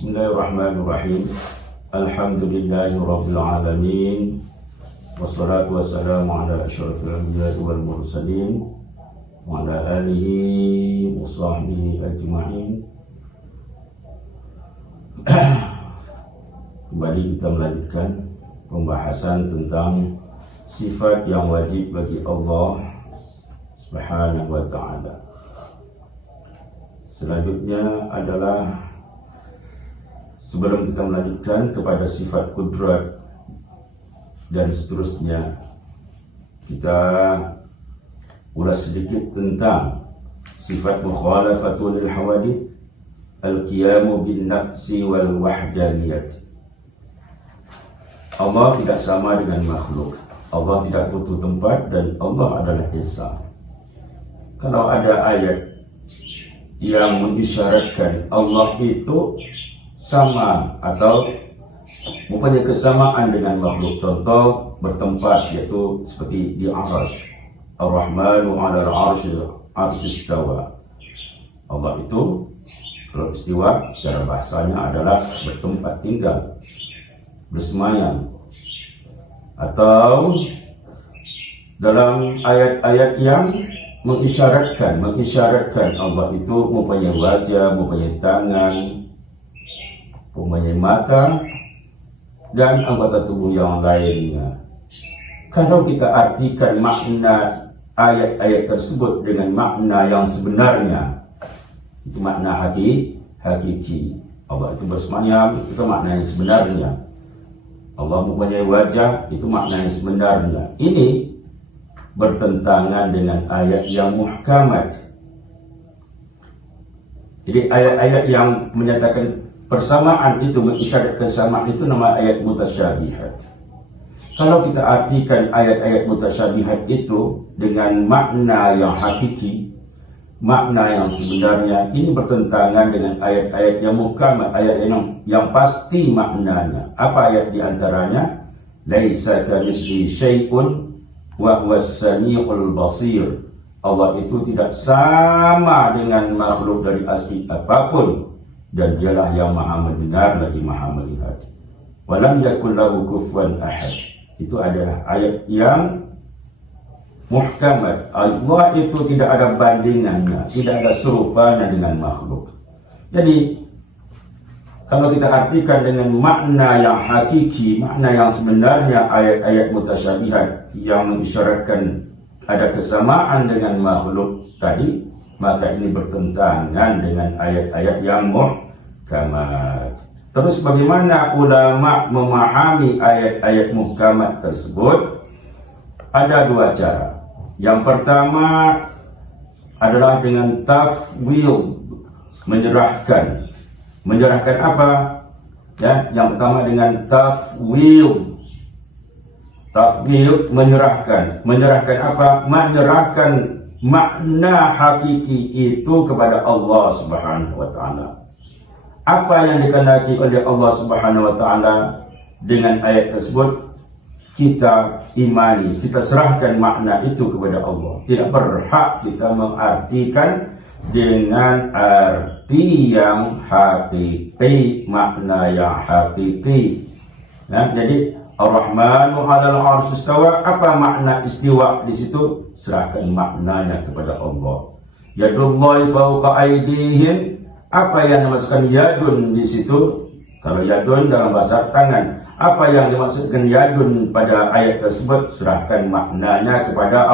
Bismillahirrahmanirrahim. Alhamdulillahirabbil alamin. Wassalatu wassalamu ala asyrafil anbiya'i wal mursalin wa ala alihi wa sahbihi ajma'in. Kembali kita melanjutkan pembahasan tentang sifat yang wajib bagi Allah Subhanahu wa ta'ala. Selanjutnya adalah, sebelum kita melanjutkan kepada sifat kudrat dan seterusnya, kita ulas sedikit tentang sifat mukhalafatul hawadith, al-qiyamu bin nafsi wal wahdaniyat. Allah tidak sama dengan makhluk. Allah tidak butuh tempat dan Allah adalah Esa. Kalau ada ayat yang mengisyaratkan Allah itu sama atau mempunyai kesamaan dengan makhluk, contoh bertempat, yaitu seperti di Arasy, Ar-Rahmanu 'alal 'arsy istawa. Allah itu kalau istiwa secara bahasanya adalah bertempat tinggal, bersemayam. Atau dalam ayat-ayat yang mengisyaratkan Allah itu mempunyai wajah, mempunyai tangan, mempunyai mata dan anggota tubuh yang lainnya. Kalau kita artikan makna ayat-ayat tersebut dengan makna yang sebenarnya, itu makna hakiki. Allah itu bersemayam, itu makna yang sebenarnya. Allah mempunyai wajah, itu makna yang sebenarnya. Ini bertentangan dengan ayat yang muhkamat. Jadi ayat-ayat yang menyatakan persamaan itu, mengisyaratkan kesamaan itu, nama ayat mutasyabihat. Kalau kita artikan ayat-ayat mutasyabihat itu dengan makna yang hakiki, makna yang sebenarnya, ini bertentangan dengan ayat-ayat yang muhkamat, ayat yang pasti maknanya. Apa ayat diantaranya? Laisa kamitslihi syai'un wa huwas samiul basir. Allah itu tidak sama dengan makhluk dari aspek apapun, dan dialah yang maha mendengar lagi maha melihat. Walam yakul lahu kufuwan ahad. Itu adalah ayat yang muhkamat. Allah itu tidak ada bandingannya, tidak ada serupanya dengan makhluk. Jadi kalau kita artikan dengan makna yang hakiki, makna yang sebenarnya, ayat-ayat mutasyabihat yang mengisyaratkan ada kesamaan dengan makhluk tadi, maka ini bertentangan dengan ayat-ayat yang muhkamat. Terus bagaimana ulama memahami ayat-ayat muhkamat tersebut? Ada dua cara. Yang pertama adalah dengan tafwid, menyerahkan. Menyerahkan apa? Ya, yang pertama dengan tafwid. Tafwid, menyerahkan. Menyerahkan apa? Menyerahkan makna hakiki itu kepada Allah Subhanahu wa ta'ala. Apa yang dikehendaki oleh Allah Subhanahu wa ta'ala dengan ayat tersebut, kita imani, kita serahkan makna itu kepada Allah. Tidak berhak kita mengartikan dengan arti yang hakiki, makna yang hakiki. Nah, jadi Ar-Rahmanu 'alal 'arsy istawa, apa makna istiwa di situ? Serahkan maknanya kepada Allah. Yadullahi fawqa aydihim, apa yang dimaksudkan yadun di situ? Kalau yadun dalam bahasa tangan, apa yang dimaksudkan yadun pada ayat tersebut? Serahkan maknanya kepada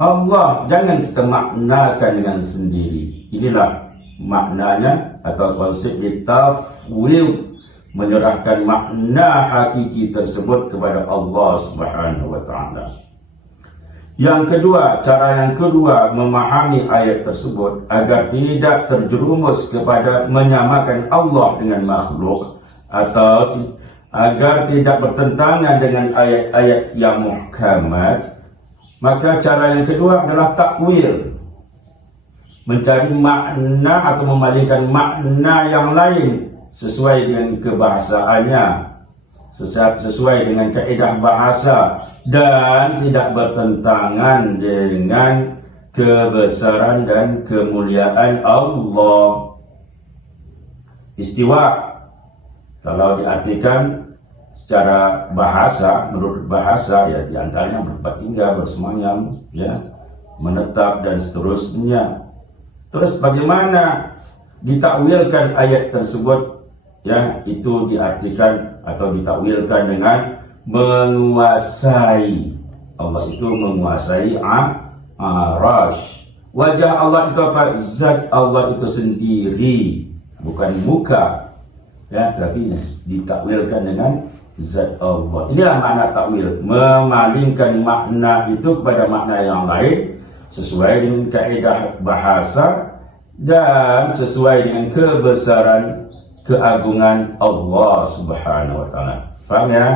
Allah. Jangan kita maknakan dengan sendiri. Inilah maknanya atau konsep tafwid, menyerahkan makna hakiki tersebut kepada Allah Subhanahu wa ta'ala. Yang kedua, cara yang kedua memahami ayat tersebut agar tidak terjerumus kepada menyamakan Allah dengan makhluk, atau agar tidak bertentangan dengan ayat-ayat yang muhkamat, maka cara yang kedua adalah takwil, mencari makna atau memalingkan makna yang lain sesuai dengan kebahasaannya, sesuai dengan kaedah bahasa, dan tidak bertentangan dengan kebesaran dan kemuliaan Allah. Istiwa Kalau diartikan secara bahasa, menurut bahasa ya diantaranya bertempat tinggal, bersemayam, ya, menetap dan seterusnya. Terus bagaimana ditakwilkan ayat tersebut? Ya, itu diartikan atau ditakwilkan dengan menguasai. Allah itu menguasai arash. Wajah Allah itu apa? Zat Allah itu sendiri, bukan muka. Ya, tapi ditakwilkan dengan zat Allah. Inilah makna takwil, memalingkan makna itu kepada makna yang lain sesuai dengan kaidah bahasa dan sesuai dengan kebesaran keagungan Allah Subhanahu wa taala. Faham ya?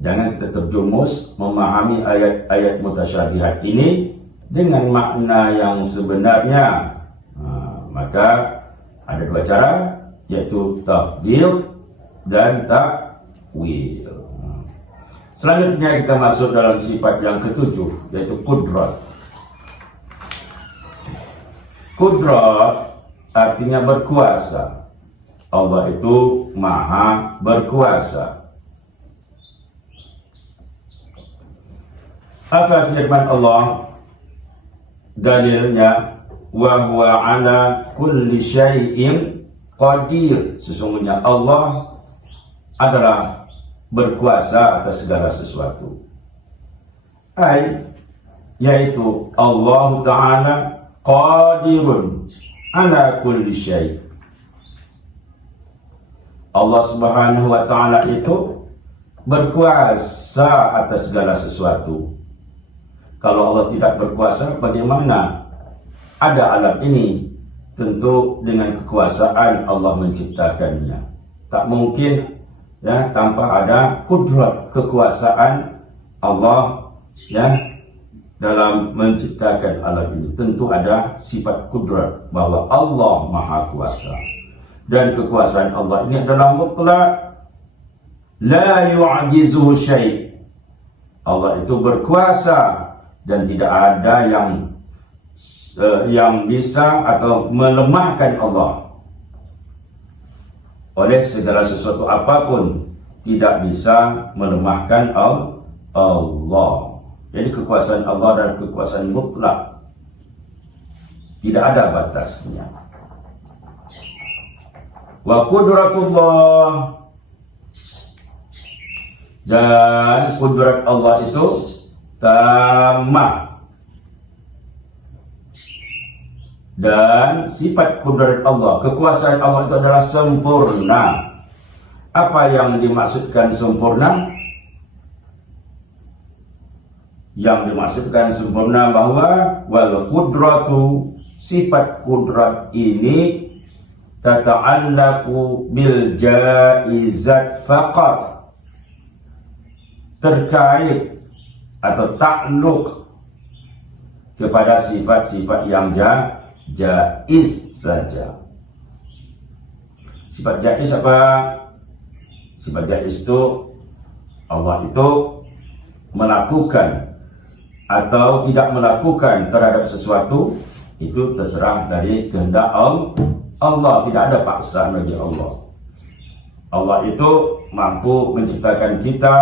Jangan kita terjumus memahami ayat-ayat mutasyabihat ini dengan makna yang sebenarnya. Maka ada dua cara, yaitu tafdil dan takwil. Selanjutnya kita masuk dalam sifat yang ketujuh, yaitu kudrat. Kudrat artinya berkuasa. Allah itu maha berkuasa. Asas firman Allah, dalilnya wa huwa ala kulli syai'in qadir. Sesungguhnya Allah adalah berkuasa atas segala sesuatu. Yaitu Allah Ta'ala qadirun ala kulli syai'. Allah Subhanahu wa Ta'ala itu berkuasa atas segala sesuatu. Kalau Allah tidak berkuasa, bagaimana ada alam ini? Tentu dengan kekuasaan Allah menciptakannya. Tak mungkin ya tanpa ada kudrat, kekuasaan Allah ya dalam menciptakan alam ini. Tentu ada sifat kudrat bahwa Allah maha kuasa. Dan kekuasaan Allah ini adalah mutlak, la yu'jizuhu syai'. Allah itu berkuasa dan tidak ada yang bisa atau melemahkan Allah. Oleh segala sesuatu apapun tidak bisa melemahkan Allah. Jadi kekuasaan Allah adalah kekuasaan mutlak, tidak ada batasnya. Wa qudratullah, dan kudrat Allah itu tamah. Dan sifat kudrat Allah, kekuasaan Allah itu adalah sempurna. Apa yang dimaksudkan sempurna? Yang dimaksudkan sempurna bahwa wal qudratu, sifat kudrat ini tata'allaqu bil jaizat faqat, terkait atau takluk kepada sifat-sifat yang jaiz saja. Sifat jaiz apa? Sifat jaiz itu Allah itu melakukan atau tidak melakukan terhadap sesuatu, itu terserah dari kehendak Allah. Tidak ada paksaan bagi Allah. Allah itu mampu menciptakan kita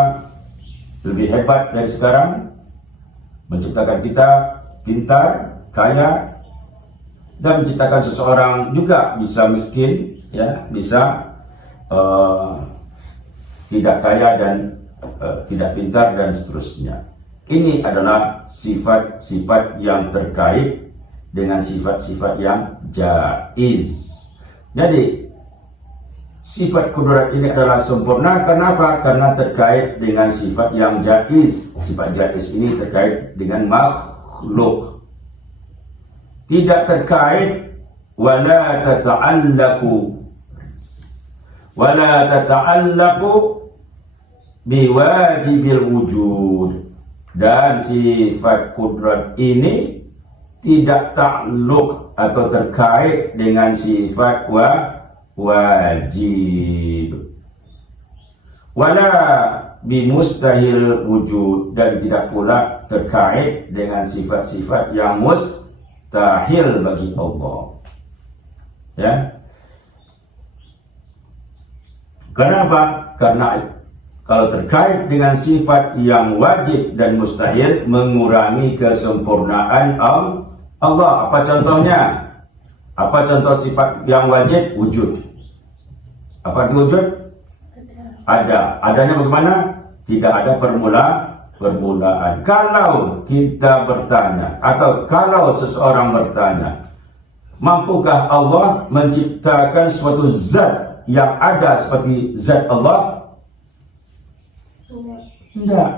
lebih hebat dari sekarang, menciptakan kita pintar, kaya, dan menciptakan seseorang juga bisa miskin, ya, bisa tidak kaya dan tidak pintar dan seterusnya. Ini adalah sifat-sifat yang terkait dengan sifat-sifat yang jaiz. Jadi sifat kudrat ini adalah sempurna. Kenapa? Karena terkait dengan sifat yang jaiz. Sifat jaiz ini terkait dengan makhluk. Tidak terkait wala tata'allaqu biwajibil wujud. Dan sifat kudrat ini tidak takluk atau terkait dengan sifat wajib. Wala bimustahil wujud, dan tidak pula terkait dengan sifat-sifat yang mustahil bagi Allah. Ya. Kenapa? Karena kalau terkait dengan sifat yang wajib dan mustahil mengurangi kesempurnaan Allah. Apa contohnya? Apa contoh sifat yang wajib? Wujud. Apa itu wujud? Ada. Adanya bagaimana? Tidak ada permulaan. Kalau kita bertanya atau kalau seseorang bertanya, mampukah Allah menciptakan suatu zat yang ada seperti zat Allah? Tidak.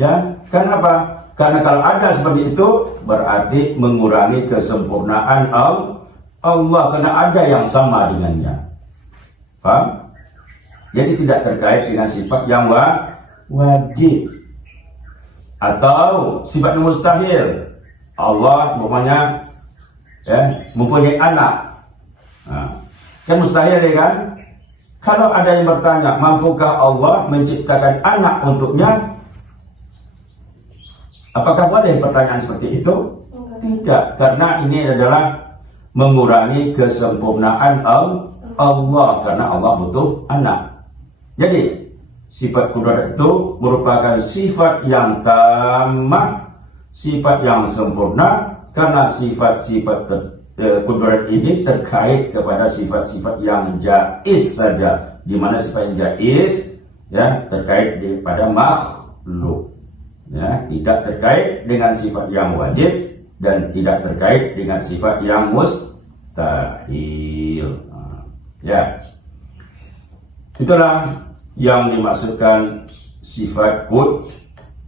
Ya, kenapa? Karena kalau ada seperti itu berarti mengurangi kesempurnaan Allah, karena ada yang sama dengannya. Paham? Jadi tidak terkait dengan sifat yang wajib atau sifat yang mustahil. Allah mempunyai anak. Kan mustahil ya kan? Kalau ada yang bertanya, mampukah Allah menciptakan anak untuknya? Apakah boleh pertanyaan seperti itu? Tidak, karena ini adalah mengurangi kesempurnaan Allah, karena Allah butuh anak. Jadi sifat kudrat itu merupakan sifat yang tammah, sifat yang sempurna, karena sifat-sifat kudrat ini terkait kepada sifat-sifat yang jaiz saja, di mana sifat yang jaiz ya terkait kepada makhluk, ya, tidak terkait dengan sifat yang wajib dan tidak terkait dengan sifat yang mustahil. Ya, itulah yang dimaksudkan sifat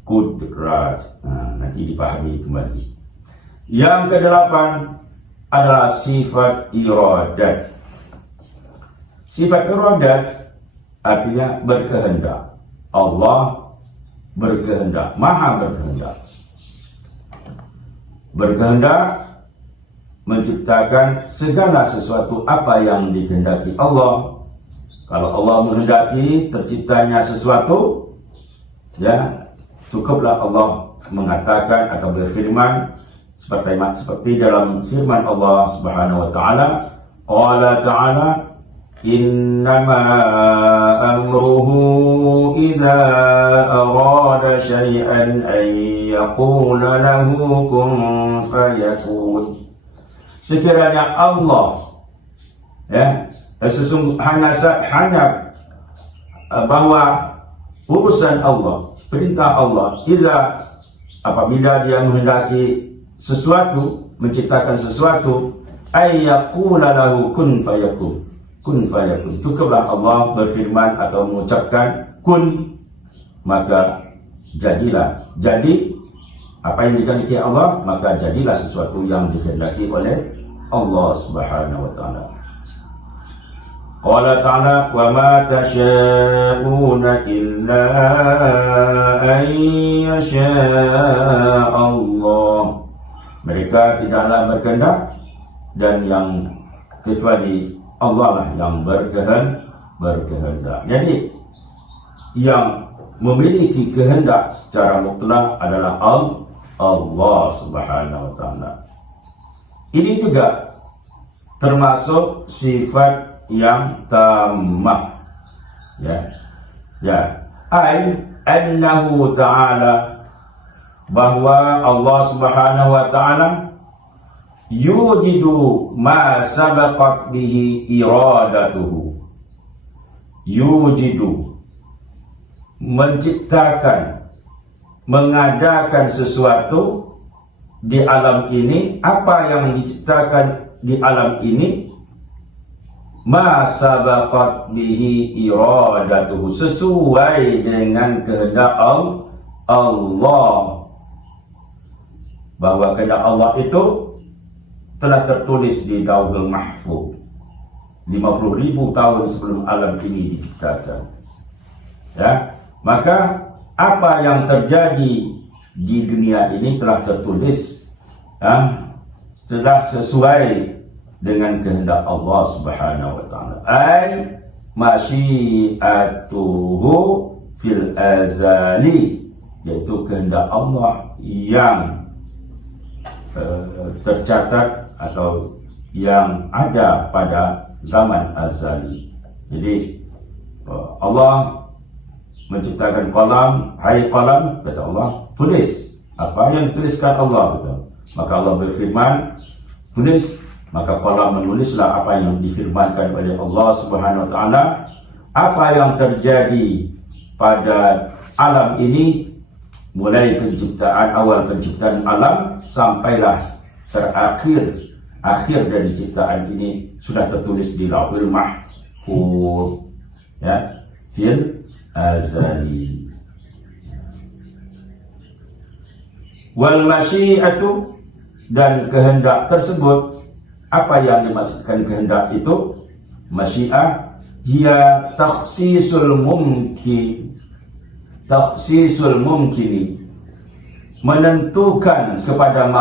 kudrat. Nanti dipahami kembali. Yang kedelapan adalah sifat iradat. Sifat iradat artinya berkehendak. Allah berkehendak, maha berkehendak. Berkehendak menciptakan segala sesuatu apa yang dikehendaki Allah. Kalau Allah menghendaki terciptanya sesuatu, ya cukuplah Allah mengatakan atau berfirman seperti dalam firman Allah Subhanahu wa taala, qala ta'ala, innama amruhu idza arada syai'an an yaqula lahu kun fayakun. Sekiranya Allah hanya bahwa urusan Allah, perintah Allah, apabila dia menghendaki sesuatu, menciptakan sesuatu, ayyaqula lahu kun fayakun. Kun fayakun. Cukuplah Allah berfirman atau mengucapkan kun, maka jadilah. Jadi apa yang dikehendaki Allah, maka jadilah sesuatu yang dikehendaki oleh Allah Subhanahu wa taala. Qala ta'ala, wa ma tasha'una illa an yasha Allah. Mereka tidaklah berkehendak dan yang kecuali Allah lah yang berkehendak. Jadi yang memiliki kehendak secara mutlak adalah Allah Subhanahu wa taala. Ini juga termasuk sifat yang tammah. Annahu ta'ala, bahwa Allah Subhanahu wa taala yujidu ma sabaqat bihi iradatuhu. Yujidu, menciptakan, mengadakan sesuatu di alam ini. Apa yang diciptakan di alam ini? Ma sabaqat bihi iradatuhu, sesuai dengan kehendak Allah. Bahwa kehendak Allah itu telah tertulis di Lauhul Mahfuz 50.000 tahun sebelum alam ini diciptakan. Ya, maka apa yang terjadi di dunia ini telah tertulis, telah sesuai dengan kehendak Allah Subhanahu wa taala. Ai masyiatuhu fil azali, yaitu kehendak Allah yang tercatat atau yang ada pada zaman azali. Jadi Allah menciptakan qalam, hai qalam, kata Allah, tulis apa yang dituliskan Allah, betul. Maka Allah berfirman, tulis, maka qalam menulislah apa yang difirmankan oleh Allah Subhanahu wa taala. Apa yang terjadi pada alam ini, mulai penciptaan, awal penciptaan alam sampailah akhir dari ciptaan ini sudah tertulis di Lauhul Mahfuz, ya, fil azali. Wal masyiatu, dan kehendak tersebut, apa yang dimaksudkan kehendak itu? Masyiah dia takhsisul mumkini, menentukan kepada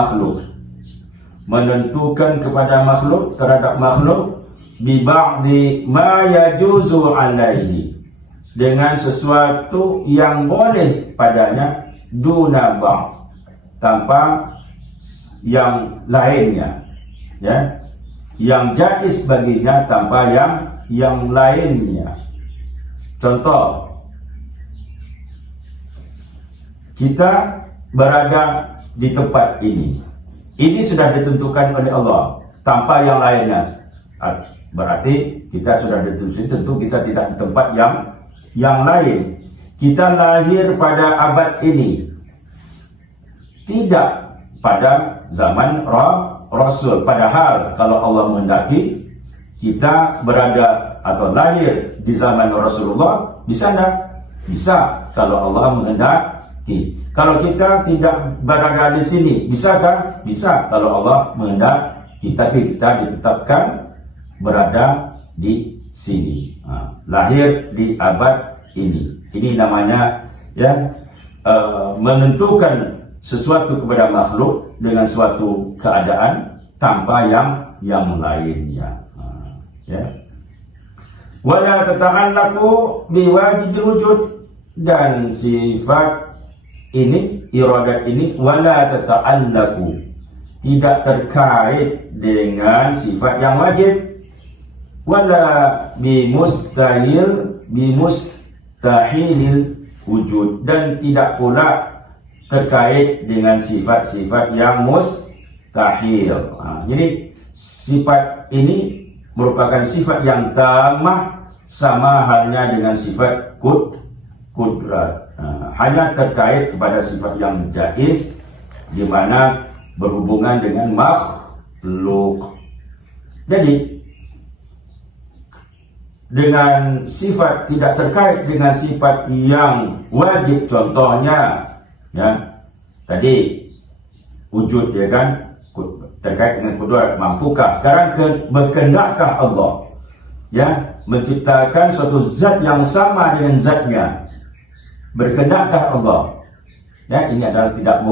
makhluk terhadap makhluk bi ba'di ma yajuzu alaihi, dengan sesuatu yang boleh padanya, duna ba'd, tanpa yang lainnya, ya, yang jaiz baginya tanpa yang lainnya. Contoh, kita berada di tempat ini sudah ditentukan oleh Allah tanpa yang lainnya. Berarti kita sudah ditentukan, tentu kita tidak di tempat yang lain. Kita lahir pada abad ini, tidak pada zaman Rasul. Padahal kalau Allah menghendaki kita berada atau lahir di zaman Rasulullah, bisa enggak? Bisa, kalau Allah menghendaki. Kalau kita tidak berada di sini, bisakah? Bisa, kalau Allah menghendaki. Tapi kita ditetapkan berada di sini, lahir di abad ini. Ini namanya, ya, menentukan sesuatu kepada makhluk dengan suatu keadaan tanpa yang lainnya, ya. Wala tata'allaqu biwajibil wujud, dan sifat ini, iradat ini, wala tata'allaqu, tidak terkait dengan sifat yang wajib, wala bimustahilil wujud, dan tidak pula terkait dengan sifat-sifat yang mustahil. Jadi sifat ini merupakan sifat yang tamah, sama halnya dengan sifat kudrat. Hanya terkait kepada sifat yang jaiz, di mana berhubungan dengan makhluk. Jadi dengan sifat tidak terkait dengan sifat yang wajib, contohnya, ya, tadi wujud, ya kan, terkait dengan kudrat, mampukah? Sekarang berkehendakkah Allah, ya, menciptakan suatu zat yang sama dengan zatnya? Berkehendakkah Allah? Ya, ini adalah tidak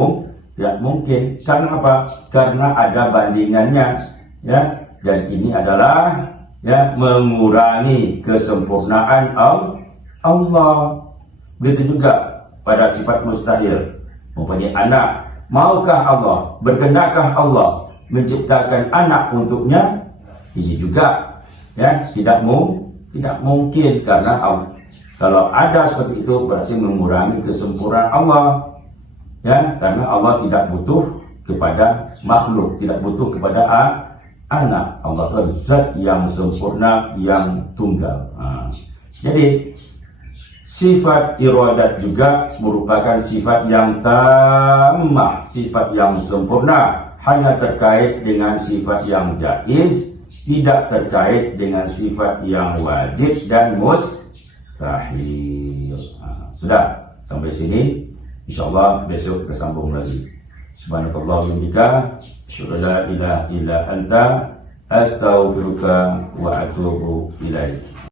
mungkin. Karena apa? Karena ada bandingannya, ya, dan ini adalah, ya, mengurangi kesempurnaan Allah. Begitu juga pada sifat mustahil, mempunyai anak. Maukah Allah, berkehendakkah Allah menciptakan anak untuknya? Ini juga, ya, tidak mungkin, karena kalau ada seperti itu berarti mengurangi kesempurnaan Allah, ya, karena Allah tidak butuh kepada makhluk, tidak butuh kepada anak. Allah adalah zat yang sempurna, yang tunggal. Jadi sifat iradat juga merupakan sifat yang tamah, sifat yang sempurna, hanya terkait dengan sifat yang jaiz, tidak terkait dengan sifat yang wajib dan mustahil. Sudah sampai sini, insyaallah besok kita sambung lagi. Subhanallah wa bihamdika, asyhadu an la ilaha illa anta, astaghfiruka wa atubu ilaik.